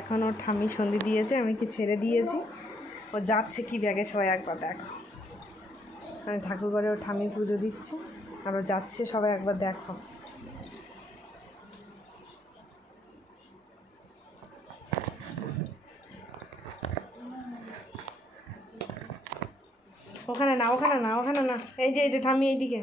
এখন ওর ঠাম্মি সন্ধি দিয়েছে, আমি কি ছেড়ে দিয়েছি, ও যাচ্ছে কি ব্যাগে সবাই একবার দেখো। মানে ঠাকুর ঘরে ওর ঠাম্মি পুজো দিচ্ছে আর ও যাচ্ছে, সবাই একবার দেখো। ওখানে না, ওখানে না, ওখানে না, এই যে ঠাম্মি এইদিকে।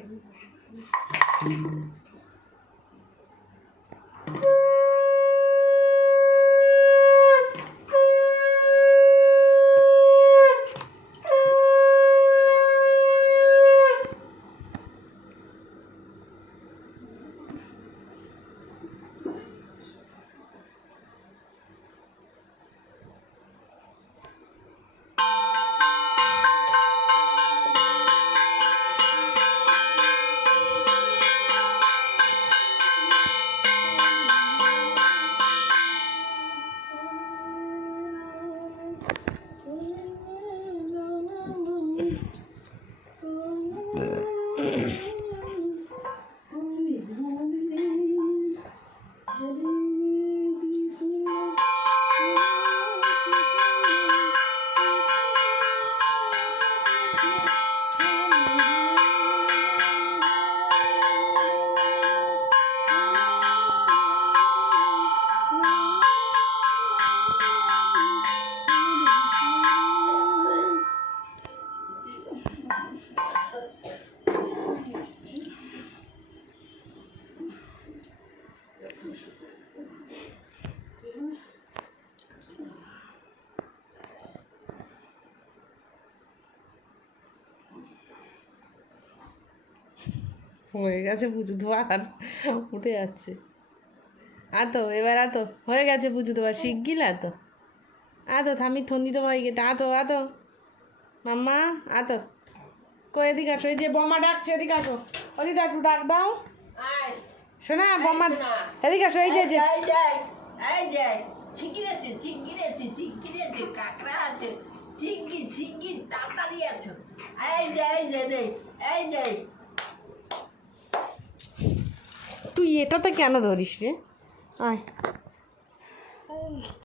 হয়ে গেছে পুজো দেওয়া, আর উঠে যাচ্ছে। আতো এবার আতো হয়ে গেছে পুজো দেওয়া, শিগগিল আতো আতো থামি থন্দি দেবো গেটা, আতো আতো মাম্মা আতো। কই এদিকে আসো, এই যে বম্মা ডাকছে, এদিকে আসো, ওদিকে একটু ডাক দাও শোনা বম্মা, এদিকে আসো, এই যে কাঁকড়া আছে, চিংড়ি তাড়াতাড়ি আছো, তুই এটাতে কেন ধরিস রে? আয়